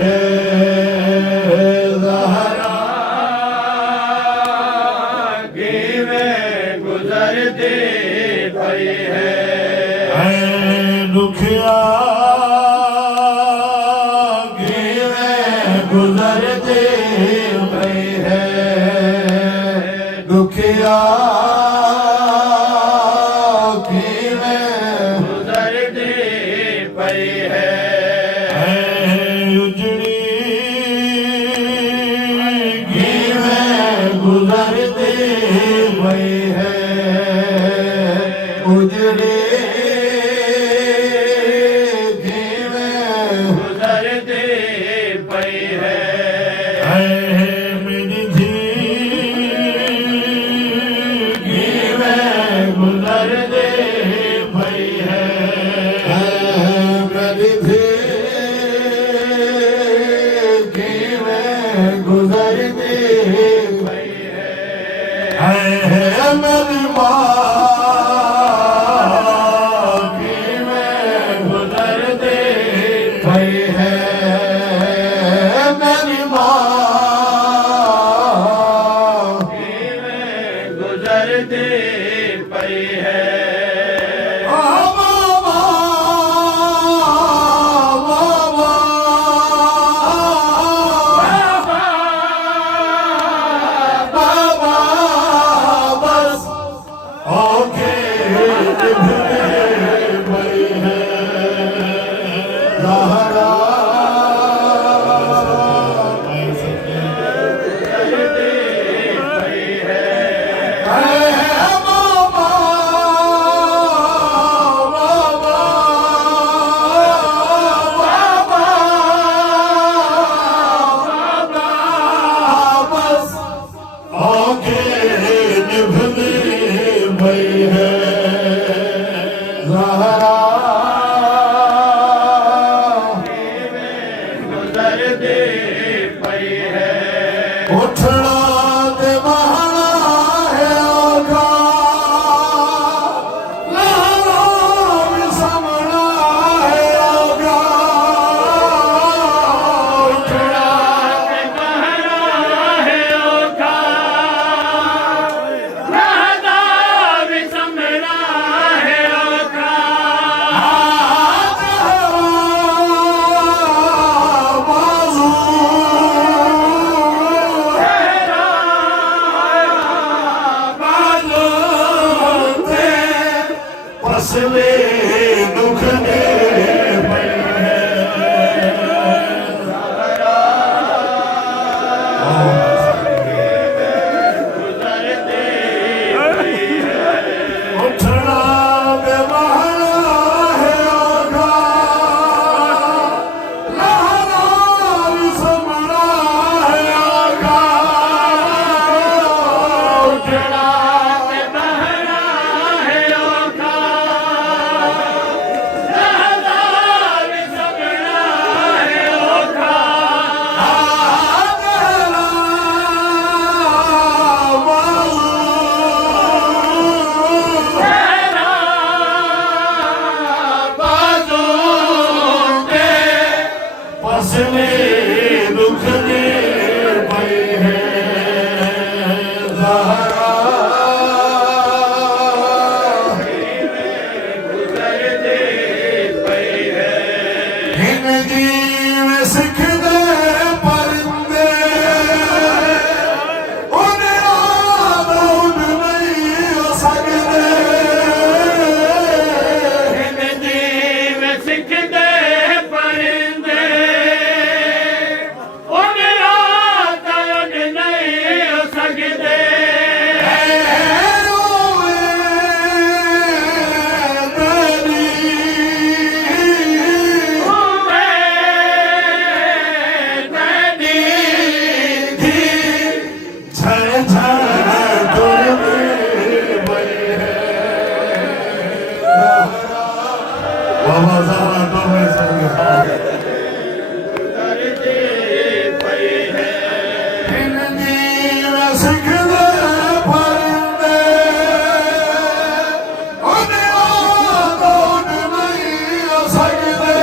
है ज़हरा गिवे गुजरती पई है दुखिया गिवे गुजरती पई है दुखिया गिवे गुजरती पई है गुजरती पई है उजड़ी गिवे गुजरती पई है मेरी धी गिवे गुजरती पई है मेरी धी गिवे गुजरती है मेरी माँ गिवे गुजरती पई है मेरी माँ गिवे गुजरती पई है उठना ते बहना है औखा लहरा भी समना है औखा उठना ते बहना है औखा लहरा भी समना है औखा असले दुख दे पई है गुजरती पई है उठना बेमहना है औखा लहरा भी समना है औखा उठना असले दुख दे पई है ज़हरा गुजरती पई है जिंदगी में सिख दे परिंदे उन्हें आदौन नहीं हो सकते जिंदगी में सिख दे बाबा साहब तो मैं संग पई है सिख दे परिंदे उन्हें आदौन नहीं हो सकते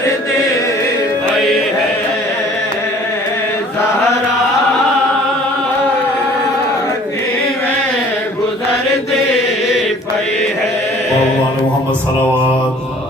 गुजरते पई है ज़हरा किवें गुजरते पई है। मोहम्मद सलावत